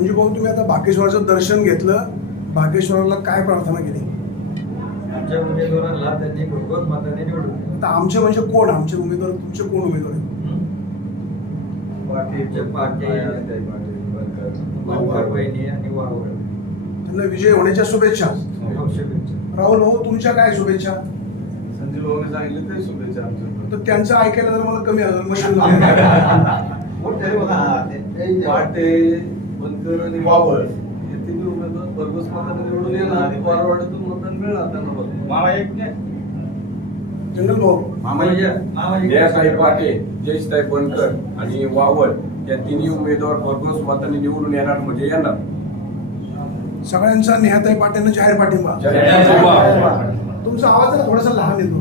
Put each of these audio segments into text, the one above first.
संजू भाऊ तुम्ही आता बागेश्वराचं दर्शन घेतलं. बागेश्वराला काय प्रार्थना केली? आमच्या उमेदवारांना त्यांनी भरघोस मताने निवडून आता आमचे म्हणजे कोण? आमचे उमेदवार तुमचे कोण उमेदवार आहेत? पाटीलचे पाटील बनकर बहिणी आणि वावळ त्यांना विजय होण्याच्या शुभेच्छा. शुभेच्छा. राहुल भाऊ तुमच्या काय शुभेच्छा? संजय भाऊने सांगितलं ते शुभेच्छा आमच्या तर त्यांचं ऐकायला जर मला कमी आलं मशीन बनकर आणि वावळ. हे तिन्ही उमेदवार भरघोस मताने निवडून येणार आणि वारवाड्यातून मतदान मिळणार त्यांना बघ. मला एक जंगल भाऊ. जयाताई पाटे जयताई बनकर आणि वावळ या तिन्ही उमेदवार भरघोस मतांनी निवडून येणार म्हणजे येणार. सगळ्यांचा नेहाताई पाट्यांना जाहीर पाठिंबा तुमचा आवाज जरा थोडासा लहान येतो.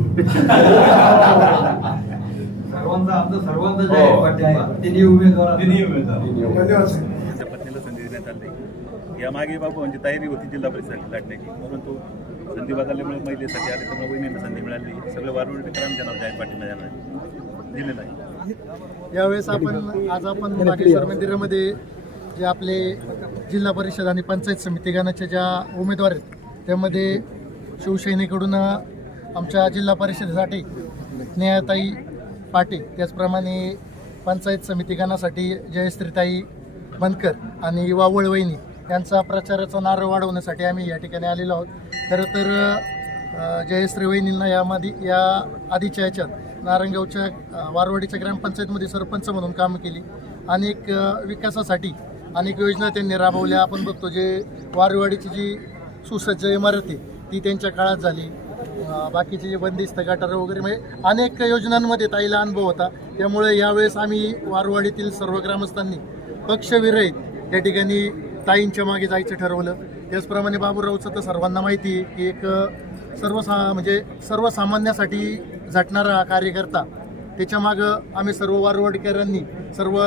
सर्वांचा आमचा सर्वांचा हो. जय पाठिंबा तिन्ही उमेदवार तिन्ही उमेदवार. धन्यवाद साहेब त्यांच्या पत्नीला संधी देण्यात आली यामागे बाबू म्हणजे तयारी होती जिल्हा परिषद लढण्याची परंतु संधी बदलल्यामुळे महिलेसाठी आले त्यामुळे वहिनीला संधी मिळाली. सगळं वारवडीकरांच्या नाव जाहीर पाठिंबा देणार दिलेला आहे यावेळेस आपण आज आपण बागेश्वर मंदिरामध्ये जे आपले जिल्हा परिषद आणि पंचायत समिती गणाच्या ज्या उमेदवार आहेत त्यामध्ये शिवसेनेकडून आमच्या जिल्हा परिषदेसाठी स्नेहाताई पाटील त्याचप्रमाणे पंचायत समिती गणासाठी जयश्रीताई बनकर आणि वावळ वहिनी त्यांचा प्रचाराचा नारळ वाढवण्यासाठी आम्ही या ठिकाणी आलेलो आहोत. खरं तर जयश्री वहिनींना यामध्ये या आधीच्या याच्यात नारायणगावच्या वारवाडीच्या ग्रामपंचायतमध्ये सरपंच म्हणून काम केली. अनेक विकासासाठी अनेक योजना त्यांनी राबवल्या. आपण बघतो जे वारवाडीची जी सुसज्ज इमारत आहे ती त्यांच्या काळात झाली. बाकीचे जे बंदिस्त गटार वगैरे म्हणजे अनेक योजनांमध्ये ताईला अनुभव होता. त्यामुळे यावेळेस आम्ही वारवाडीतील सर्व ग्रामस्थांनी पक्षविरहित या ठिकाणी ताईंच्या मागे जायचं ठरवलं. त्याचप्रमाणे बाबूरावचं तर सर्वांना माहिती आहे की एक सर्वसा म्हणजे सर्वसामान्यासाठी झटणारा कार्यकर्ता. त्याच्या मागं आम्ही सर्व वारवडकरांनी सर्व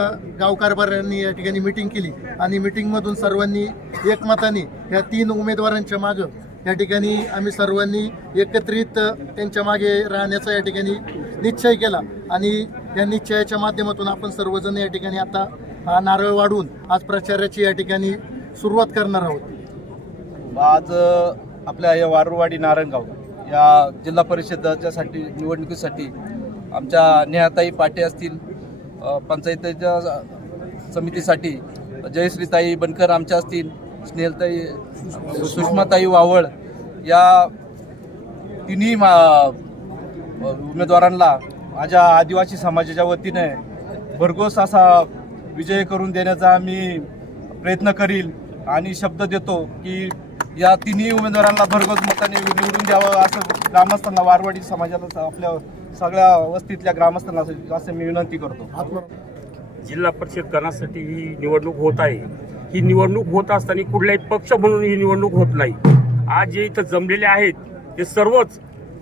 गावकारभाऱ्यांनी या ठिकाणी मिटिंग केली. आणि मिटिंगमधून सर्वांनी एकमताने या तीन उमेदवारांच्या मागं या ठिकाणी आम्ही सर्वांनी एकत्रित त्यांच्या मागे राहण्याचा या ठिकाणी निश्चय केला. आणि या निश्चयाच्या माध्यमातून आपण सर्वजण या ठिकाणी आता हा नारळ वाढून आज प्रचाराची या ठिकाणी सुरुवात करणार आहोत. आज आपल्या या वारुवाडी नारायणगाव या जिल्हा परिषदाच्यासाठी निवडणुकीसाठी आमच्या नेहाताई पाटे असतील पंचायतीच्या समितीसाठी जयश्रीताई बनकर आमच्या असतील स्नेहलताई सुषमाताई वावळ या तिन्ही मा उमेदवारांना माझ्या आदिवासी समाजाच्या वतीने भरघोस असा विजय करून देण्याचा आम्ही प्रयत्न करील. आणि शब्द देतो की या तिन्ही उमेदवारांना भरघोस मताने निवडून द्यावं असं ग्रामस्थांना वारवाडी समाजाला आपल्या सगळ्या वस्तीतल्या ग्रामस्थांना असं मी विनंती करतो. जिल्हा परिषद करण्यासाठी ही निवडणूक होत आहे. ही निवडणूक होत असताना कुठलाही पक्ष म्हणून ही निवडणूक होत नाही. आज जे इथं जमलेले आहेत ते सर्वच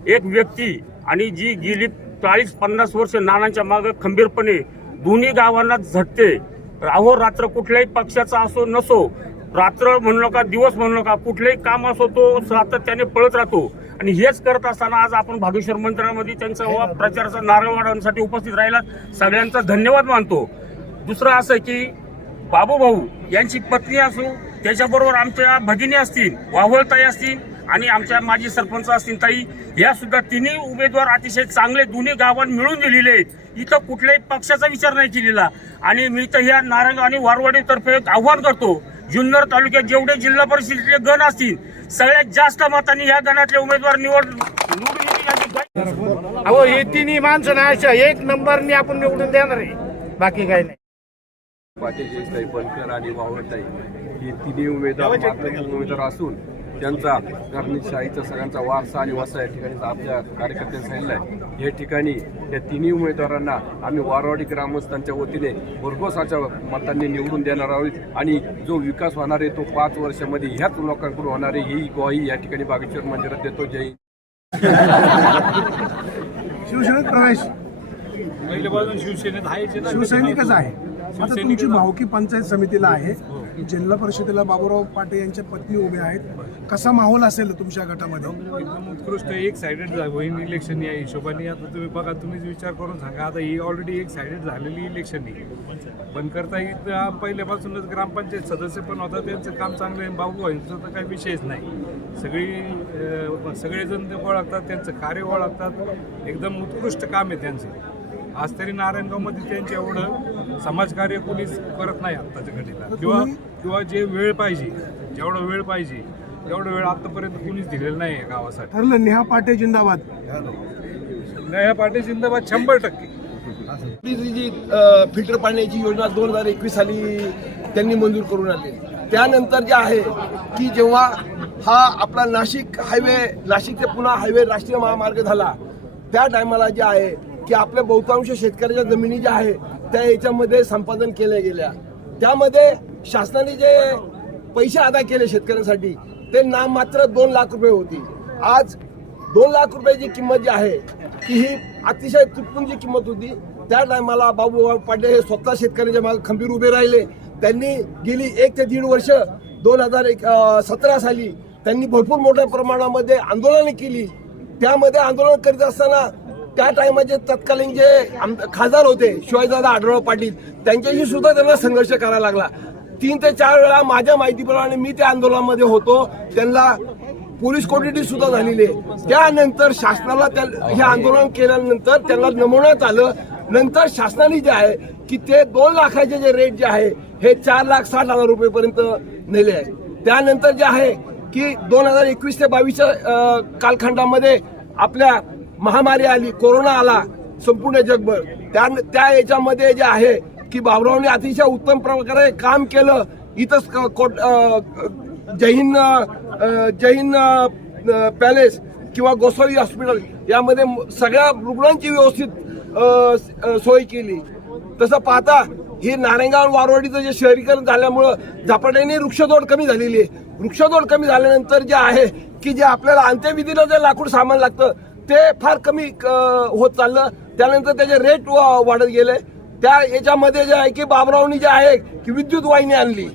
एक व्यक्ती आणि जी गेली चाळीस पन्नास वर्ष नानांच्या मागं खंबीरपणे दोन्ही गावांना झटते. रात्र कुठल्याही पक्षाचा असो नसो रात्र म्हणू नका दिवस म्हणू नका कुठलंही काम असो तो सातत्याने पळत राहतो. आणि हेच करत असताना आज आपण भागेश्वर मंदिरामध्ये त्यांचा वा प्रचाराचा नारळ वाढवण्यासाठी उपस्थित राहिला सगळ्यांचा धन्यवाद मानतो. दुसरं असं की बाबू भाऊ यांची पत्नी असो त्याच्याबरोबर आमच्या भगिनी असतील वावळताई असतील आणि आमच्या माजी सरपंच असतील ताई या सुद्धा तिन्ही उमेदवार अतिशय चांगले दोन्ही गावात मिळून दिलेले आहेत. इथं कुठल्याही पक्षाचा विचार नाही केलेला. आणि मी तर ह्या नारंग आणि वारवाडीतर्फे आव्हान करतो. जुन्नर तालुक्यात जेवढे जिल्हा परिषदेचे गण असतील सगळ्यात जास्त मतांनी ह्या गणातले उमेदवार निवड निवडून अहो हे तिन्ही माणसं ना अशा एक नंबरनी आपण निवडून देणार आहे. बाकी काही नाही. पाटे जयताई बनकर आणि वावळताई हे तिन्ही उमेदवार उमेदवार असून त्यांचा घरणीशाहीचा सगळ्यांचा वारसा आणि वसा या ठिकाणी आपल्या कार्यकर्त्यांनी सांगितलं आहे या ठिकाणी या तिन्ही उमेदवारांना आम्ही वारवाडी ग्रामस्थांच्या वतीने भरघोसाच्या मतांनी निवडून देणार आहोत. आणि जो विकास होणार आहे तो पाच वर्षामध्ये ह्याच लोकांकडून होणार आहे ही ग्वाही या ठिकाणी बागेश्वर मंदिरात देतो. जय. शिवसेनेत प्रवेश. शिवसेनेत आहेच शिवसैनिकच आहे. आता तुमची भावकी पंचायत समितीला आहे. जिल्हा परिषदेला बाबूराव पाटे यांच्या पत्नी उभ्या आहेत. कसा माहोल असेल तुमच्या गटामध्ये? एकदम उत्कृष्ट एक सायडेड होईल इलेक्शन या हिशोबाने. आता तुम्ही बघा तुम्हीच विचार करून सांगा. आता ही ऑलरेडी एक सायडेड झालेली इलेक्शन आहे. पण करता येत पहिल्यापासूनच ग्रामपंचायत सदस्य पण होता त्यांचं काम चांगलं आहे. बाबू यांचं तर काही विषयच नाही. सगळी सगळेजण ते ओळखतात त्यांचं कार्य ओळखतात. एकदम उत्कृष्ट काम आहे त्यांचं. आज तरी नारायणगावमध्ये त्यांचे एवढं समाजकार्य कोणीच करत नाही आत्ताच्या घडीला. किंवा किंवा जे वेळ पाहिजे जेवढा वेळ पाहिजे तेवढा वेळ आतापर्यंत कोणीच दिलेला नाही आहे गावासाठी. ठरलं नेहा पाटे जिंदाबाद. नया पाटील जिंदाबाद शंभर टक्के. जी फिल्टर पाण्याची योजना दोन हजार एकवीस साली त्यांनी मंजूर करून आणली त्यानंतर जे आहे की जेव्हा हा आपला नाशिक हायवे नाशिक ते पुन्हा हायवे राष्ट्रीय महामार्ग झाला त्या टायमाला जे आहे की आपल्या बहुतांश शेतकऱ्याच्या जमिनी ज्या आहे त्या याच्यामध्ये संपादन केल्या गेल्या. त्यामध्ये शासनाने जे पैसे अदा केले शेतकऱ्यांसाठी ते नाममात्र दोन लाख रुपये होती. आज दोन लाख रुपयाची किंमत जी आहे ती ही अतिशय तुटपुंजी किंमत होती त्या टायमाला बाबू पाटील हे स्वतः शेतकऱ्यांच्या मागे खंबीर उभे राहिले. त्यांनी गेली एक ते दीड वर्ष दोन हजार एक सतरा साली त्यांनी भरपूर मोठ्या प्रमाणामध्ये आंदोलनं केली. त्यामध्ये आंदोलन करीत असताना त्या टायमाचे तत्कालीन जे आम- खासदार होते शिवाजीदादा आढळराव पाटील त्यांच्याशी सुद्धा त्यांना संघर्ष करायला लागला. तीन ते चार वेळा माझ्या माहितीप्रमाणे मी त्या आंदोलनामध्ये होतो. त्यांना पोलीस कोठडी सुद्धा झालेली आहे. त्यानंतर शासनाला त्या हे आंदोलन केल्यानंतर त्यांना नमवण्यात आलं. नंतर शासनाने जे आहे की ते दोन लाखाचे जे रेट जे आहे हे चार लाख साठ हजार रुपयेपर्यंत नेले आहे. त्यानंतर जे आहे की दोन हजार एकवीस ते बावीसच्या कालखंडामध्ये आपल्या महामारी आली कोरोना आला संपूर्ण जगभर. त्या त्या याच्यामध्ये जे आहे की बाबरावने अतिशय उत्तम प्रकारे काम केलं. इथंच क- कोट अं, जय पॅलेस किंवा गोसावी हॉस्पिटल यामध्ये सगळ्या रुग्णांची व्यवस्थित सोय केली. तसं पाहता हे नारायणगाव वारवाडीचं जे शहरीकरण झाल्यामुळं झपाट्याने वृक्षतोड कमी झालेली आहे. वृक्षतोड कमी झाल्यानंतर जे आहे की जे आपल्याला अंत्यविधीला जे लाकूड सामान लागतं ते फार कमी होत चाललं. त्यानंतर त्याचे रेट वाढत गेले. त्या याच्यामध्ये जे आहे की बाबरावनी जे आहे की विद्युत वाहिनी आणली.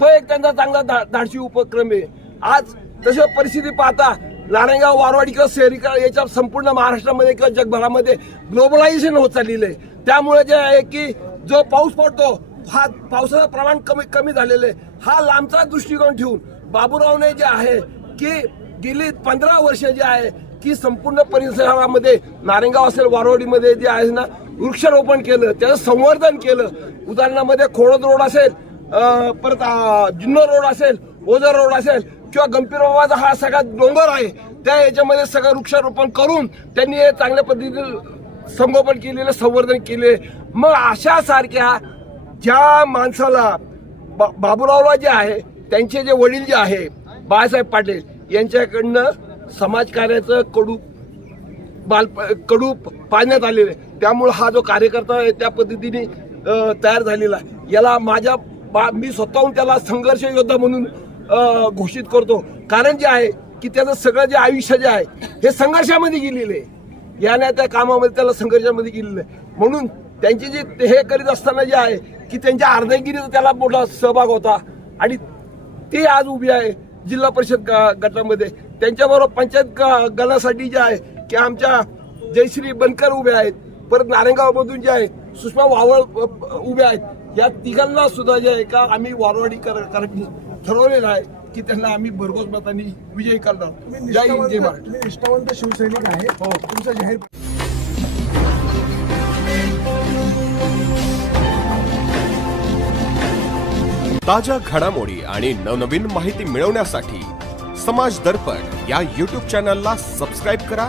तो एक त्यांचा चांगला धा- धाडशी उपक्रम आहे. आज तशी परिस्थिती पाहता नारायणगाव वारवाडी किंवा शहरीकरण याच्या संपूर्ण महाराष्ट्रामध्ये किंवा जगभरामध्ये ग्लोबलायझेशन होत चाललेलं आहे. त्यामुळे जे आहे की जो पाऊस पडतो हा पावसाचं प्रमाण कमी कमी झालेलं आहे. हा लांबचा दृष्टिकोन ठेवून बाबूरावने जे आहे की गेली पंधरा वर्ष जे आहे की संपूर्ण परिसरामध्ये नारायणगाव असेल वारवाडीमध्ये जे आहे ना वृक्षारोपण केलं त्याचं संवर्धन केलं. उदाहरणामध्ये खोडद रोड असेल परत जुन्नर रोड असेल ओझर रोड असेल किंवा गंभीर बाबाचा हा सगळा डोंगर आहे त्या याच्यामध्ये सगळं वृक्षारोपण करून त्यांनी हे चांगल्या पद्धतीने संगोपन केलेलं संवर्धन केले. मग अशा सारख्या ज्या माणसाला बा- बाबूरावला जे आहे त्यांचे जे वडील जे आहे बाळासाहेब पाटील यांच्याकडनं समाजकार्याचं कडू बाल कडू पाळण्यात आलेले आहे. हा जो कार्यकर्ता आहे त्या पद्धतीने तयार झालेला आहे. याला माझ्या बा- मी स्वतःहून त्याला संघर्ष योद्धा म्हणून घोषित करतो. कारण जे आहे की त्याचं सगळं जे आयुष्य जे आहे हे संघर्षामध्ये गेलेलं आहे. या त्या कामामध्ये त्याला संघर्षामध्ये गेलेलं आहे. म्हणून त्यांची जे ते हे करीत असताना जे आहे की त्यांच्या अर्धगिरीचा त्याला मोठा सहभाग होता. आणि ते आज उभे आहे जिल्हा परिषद ग- गटामध्ये. त्यांच्याबरोबर पंचायत ग- गणासाठी जे आहे की आमच्या जयश्री बनकर उभे आहेत परत नारायणगावमधून जे आहे सुषमा वावळ उभे आहेत या तिघांना सुद्धा जे आहे का आम्ही वारवाडी ठरवलेलं आहे की त्यांना आम्ही भरघोस मतांनी विजयी करणार. तुम्ही जय हिंद जय निष्ठावंत महाराष्ट्र. तुम्ही निष्ठावंत शिवसैनिक आहे. हो. तुमचं जाहीर ताज्या घडामोडी आणि नवनवीन माहिती मिळवण्यासाठी समाज दर्पण या यूट्यूब चॅनलला सबस्क्राईब करा